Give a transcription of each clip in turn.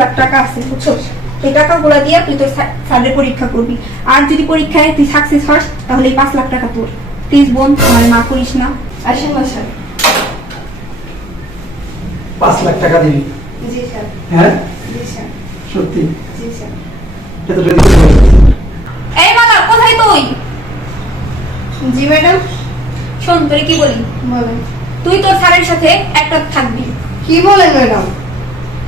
লাখ টাকা আছে বুঝছো, এই টাকাগুলো দিয়ে তুই তোর স্যারের পরীক্ষা করবি। আর যদি পরীক্ষায় তুই সাকসেস হস তাহলে এই 5 লাখ টাকা তোর। প্লিজ বোন, আমার না করিস না। আসেন না স্যার। 5 লাখ টাকা দিবি? জি স্যার। হ্যাঁ জি স্যার। সত্যি? জি স্যার। এটা তো রেডি করে এই মালা, কোথায় তুই? জি ম্যাডাম। শোন, তোরে কি বলি, বলেন। তুই তোর স্যারের সাথে একটা থাকবি। কি বলেন ম্যাডাম?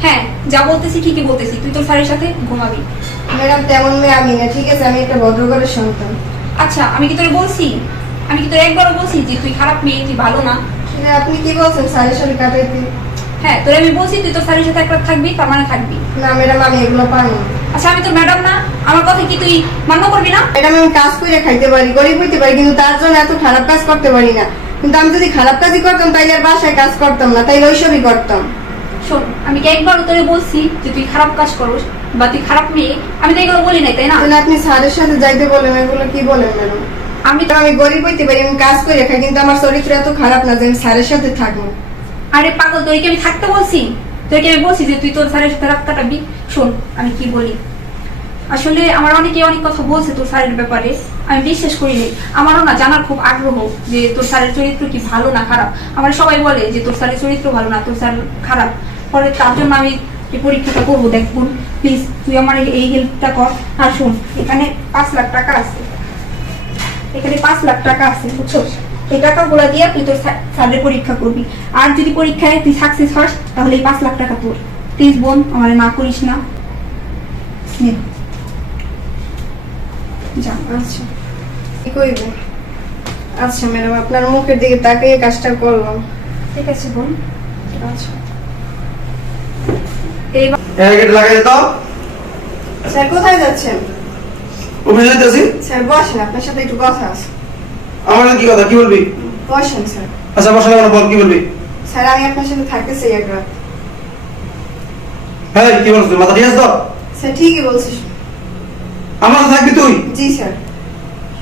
হ্যাঁ, যা বলতেছি ঠিকই বলতেছি, তুই তোর স্যারের সাথে ঘুমাবি। ম্যাডাম তেমন মেয়ে আমি না, ঠিক আছে? আমি একটা ভদ্রঘরের সন্তান। আচ্ছা, আমি কি তোরে বলছি, আমি কি তোরে একবারও বলছি যে তুই খারাপ মেয়ে, তুই ভালো না? এটা আপনি কি বলছেন? স্যারের সাথে কাটাইতে? হ্যাঁ, তোরে আমি বলছি তুই তোর স্যারের সাথে একবার থাকবি, তার মানে থাকবি। না ম্যাডাম, আমি এগুলো পারি না। আচ্ছা, আমি তোর ম্যাডাম না? আমার কথা কি তুই মান্য করবি না? ম্যাডাম আমি কাজ করে খাইতে পারি, গরিব হইতে পারি, কিন্তু তার জন্য এত খারাপ কাজ করতে পারি না। কিন্তু আমি যদি খারাপ কাজই করতাম তাইলে আর বাসায় কাজ করতাম না, তাইলে ওইসবই করতাম। শোন, আমি কি একবার তোরে বলছি যে তুই খারাপ কাজ করস বা তুই খারাপ মেয়ে? আমি তো এগুলো বলি নাই, তাই না? তাহলে আপনি স্যারের সাথে যাইতে বলেন, এগুলো কি বলেন ম্যাডাম? আমি গরিব হইতে পারি, আমি কাজ করে খাই, কিন্তু আমার চরিত্র এত খারাপ না যে আমি স্যারের সাথে থাকবো। আরে পাগল, তোরে কি আমি থাকতে বলছি? তোরে কি আমি বলছি যে তুই তোর স্যারের সাথে রাত কাটাবি? শোন, আমি কি বলি, আসলে আমার অনেকে অনেক কথা বলছে তোর স্যারের ব্যাপারে, আমি বিশ্বাস করি নাই। আমারও না জানার খুব আগ্রহ যে তোর স্যারের চরিত্র কি ভালো না খারাপ। আমার সবাই বলে যে তোর স্যারের চরিত্র ভালো না, তোর স্যার খারাপ। পরে তার জন্য আমি এই পরীক্ষাটা করবো। দেখুন প্লিজ, তুই আমার এই হেল্পটা কর। আর শোন, এখানে 5 লাখ টাকা আছে, এখানে 5 লাখ টাকা আছে বুঝছো, এই টাকাগুলো দিয়ে তুই তোর স্যারের পরীক্ষা করবি। আর যদি পরীক্ষায় তুই সাকসেস হস তাহলে এই 5 লাখ টাকা তোর। প্লিজ বোন, আমার না করিস না। নে। যা। আচ্ছা কি কইব? আচ্ছা ম্যাডাম, আপনার মুখের দিকে তাকিয়ে কাজটা করলাম। ঠিক আছে বোন। আচ্ছা এইবার এই গেট লাগাই দে তো। স্যার কোথায় যাচ্ছেন? অফিসে যাইতেছি। স্যার বসেন, আপনার সাথে একটু কথা আছে। আমার সাথে কি কথা, কি বলবি? বসেন স্যার। আচ্ছা বসে না, বল কি বলবি? স্যার আমি আপনার সাথে থাকতে চাই এক রাত। হ্যাঁ কি বলছিস, মাথা ঠিক আছে তো? স্যার ঠিকই বলছিস। আমার সাথে থাকবি তুই? জি স্যার।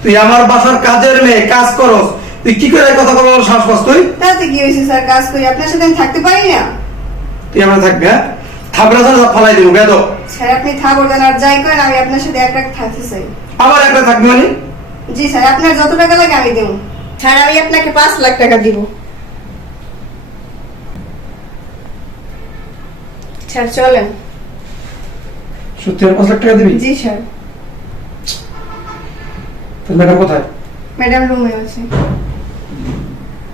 তুই আমার বাসার কাজের মেয়ে, কাজ করস, তুই কি করে এই কথা বলার সাহস পাস তুই? তাতে কি হয়েছে স্যার, কাজ করি, আপনার সাথে আমি থাকতে পারি না? তুই আমার থাকবি? হ্যাঁ, থাপড়া ধরে ফালাই দিব বেদ। স্যার আপনি থাকবেন আর যাই করেন, আমি আপনার সাথে এক রাত থাকতে চাই। আবার একটা থাকবি মানে? জি স্যার, আপনার যত টাকা লাগে আমি দেব। স্যার আমি আপনাকে 5 লাখ টাকা দিব। স্যার চলেন। সত্যি আর 5 লাখ টাকা দিবি? জি স্যার। তোর ম্যাডাম কোথায়? ম্যাডাম রুমে আছে।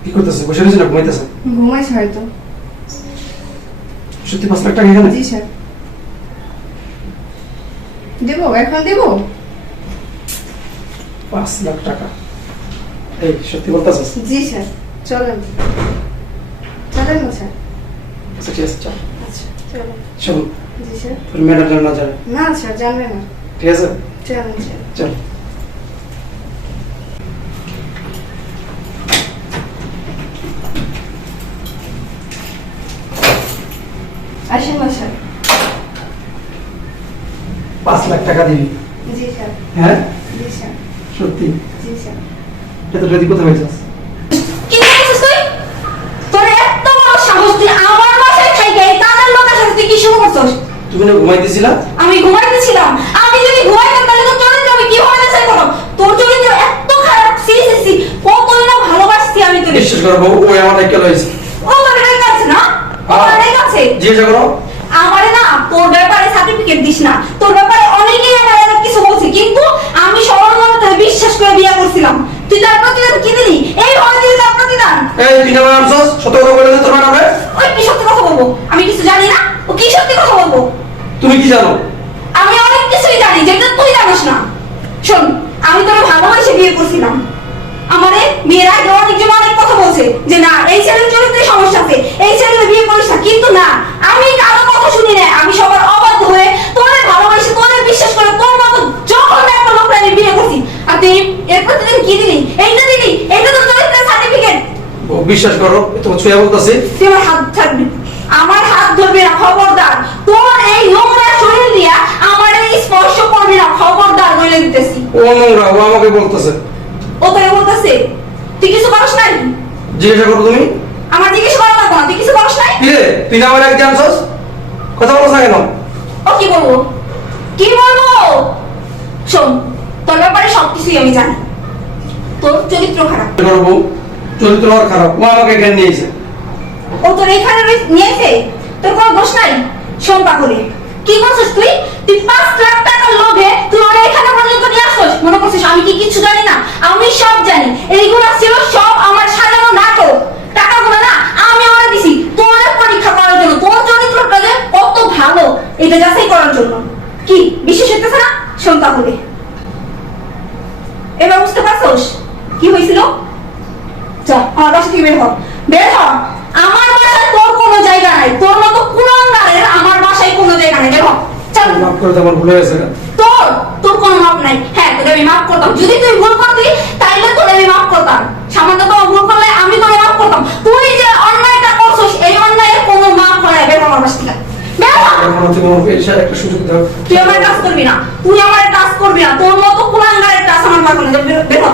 কি করতেছে, বসে রয়েছে না ঘুমাইতেছে? ঘুমাইছে হয়তো। সত্যি 5 লাখ টাকা এখানে? জি স্যার। দেব, এখন দেব। 5 লাখ টাকা? এই সত্যি বলতেছিস? জি স্যার। চলেন চলেন না স্যার। আচ্ছা ঠিক আছে চল। আচ্ছা চলেন। শোন, জি স্যার। তোর ম্যাডাম যেন না জানে, না স্যার, জানবে না। ঠিক আছে? চলেন স্যার। চল। আসেন না স্যার। 5 লাখ টাকা দিবি? জি স্যার। হ্যাঁ জি স্যার। সত্যি? জি স্যার। এটা রেডি কোথায় হয়েছিস? কি করছিস তুই? তোর এত বড় সাহস, তুই আমার বাসায় থাইকা এই কাজের লোকের সাথে তুই কি শুরু করছস? তুমি না ঘুমাইতেছিলা? আমি ঘুমাইতেছিলাম। আমি যদি ঘুমাইতাম তাহলে তোর চরিত্র আমি কি হয়ে যাই করব? তোর চরিত্র এত খারাপ, সি সি সি, কতই না ভালোবাসছি আমি তোরে। বিশ্বাস করো বউ, ওই আমার একটা লইছে। ও তোর রেগে আছে না? ও তোর রেগে আছে? জিজ্ঞাসা করো। আমারে না তোর ব্যাপারে সার্টিফিকেট দিস না। তোর ব্যাপারে অনেকেই আমার অনেক কিছু বলছে, কিন্তু আমি সবার মনে তোরে বিশ্বাস করে বিয়ে করছিলাম। তুই তার প্রতিদান কি দিলি? এই ভয় দিলি তার প্রতিদান? এই তুই না আমছস, সত্য কথা বলে দে তোর ম্যাডামে। ওই কি সত্যি কথা বলবো? আমি কিছু জানি না? ও কি সত্যি কথা বলবো? তুমি কি জানো? আমি অনেক কিছুই জানি যেটা তুই জানিস না। শোন, আমি তোরে ভালোবাসে বিয়ে করছিলাম। আমারে বিয়ের আগে অনেকজন অনেক কথা বলছে যে না, এই ছেলের চরিত্রে সমস্যা আছে, এই ছেলের বিয়ে করিস না, কিন্তু না, আমি কারো কথা শুনি না। আমি সবার অবাধ্য হয়ে তোরে ভালোবাসি, তোরে বিশ্বাস করে তোর মতো যখন একটা লোককে আমি বিয়ে করছি। আর তুই এর প্রতিদিন কি দিলি? এইটা দিলি? এইটা তো চরিত্রের সার্টিফিকেট। ও বিশ্বাস করো, তোমার ছুঁয়া বলতাছি। তুই আমার হাত ছাড়বি, আমার হাত ধরবি না, খবরদার। তোর এই নোংরা শরীর দিয়া আমার এই স্পর্শ করবি না, খবরদার বলে দিতেছি। ও নোংরা, ও আমাকে বলতেছে। ও তোকে বলতেছে? তুই কিছু করিস নাই? জিজ্ঞাসা করো তুমি। আমার জিজ্ঞেস করা লাগবে না, তুই কিছু করিস নাই? কি রে, তুই না আমার এক জানছস, কথা বলছ না কেন? কি বলবো কি বলবো? শোন, তোর ব্যাপারে সবকিছুই আমি জানি। তোর চরিত্র খারাপ। করবো চরিত্র আর খারাপ, ও আমাকে এখানে নিয়েছে। ও তোর এখানে নিয়েছে, তোর কোনো দোষ নাই। শোন তাহলে কি করছিস তুই? তুই 5 লাখ টাকার লোভে তুই ওরা এখানে পর্যন্ত নিয়ে আসছিস। মনে করছিস আমি কি কিছু জানি না? আমি সব জানি। এইগুলো ছিল সব আমার সাজানো নাটক। টাকাগুলো না আমি ওরা দিছি তোর পরীক্ষা করার জন্য, তোর চরিত্রটা যে কত ভালো এটা যাচাই করার জন্য। কি বিশ্বাস হইতেছে না? শোন তাহলে, এবার বুঝতে পারছস কি হয়েছিল? যা আমার বাসা থেকে বের হ, বের হ। আমার বাসায় তোর কোনো জায়গা নাই। তোর মতো কুলাঙ্গারের আমার বাসায় কোনো জায়গা নাই। বের হ, চল। মাফ করে দে, আমার ভুল হয়েছে। তোর কোনো মাপ নাই। হ্যাঁ, তোকে আমি মাফ করতাম যদি তুই ভুল করতি, তাইলে তোকে আমি মাফ করতাম। সামান্য তো ভুল করলে আমি তোকে মাফ করতাম। তুই যে অন্যায়টা করছিস, এই অন্যায়ের কোনো মাপ হয় না। বের হ আমার বাসা থেকে, বের হ। এখন তুমি আমাকে এসে একটা সুযোগ দাও। তুই আমার কাজ করবি না, তুই আমার কাজ করবি না। তোর মতো কুলাঙ্গারের কাজ আমার মারবো না। বের হ,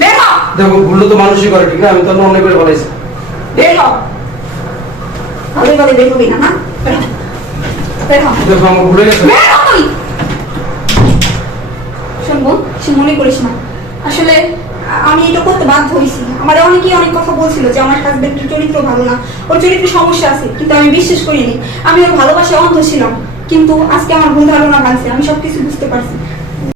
বের হ, দেখো ভুল তো মানুষই করে, ঠিক না? আমি তো অনেক করে বলেছি। বের হ। ভালোই ভালো বের হবি না, না? বের হ, বের হ, দেখো আমার ভুলে গেছে। বের হ তুই। শুনবো, সে মনে করিস না। আসলে আমি এটা করতে বাধ্য হয়েছি। আমার অনেকেই অনেক কথা বলছিল যে আমার হাজবেন্ডের চরিত্র ভালো না, ওর চরিত্রে সমস্যা আছে, কিন্তু আমি বিশ্বাস করিনি। আমি ওর ভালোবাসায় অন্ধ ছিলাম, কিন্তু আজকে আমার ভুল ধারণা ভাঙছে। আমি সবকিছু বুঝতে পারছি।